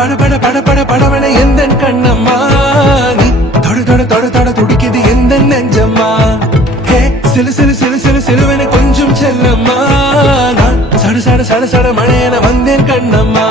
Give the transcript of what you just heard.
பட பட பட பட படவன எந்த கண்ணம்மா நீ தொட தொட தொட தொட துடிக்குது எந்த நெஞ்சம்மா ஹே சிலு சிலு சிலு சிலு சிலுவன கொஞ்சம் செல்லம்மா நான் சட சட சட சட மழையன வந்தேன் கண்ணம்மா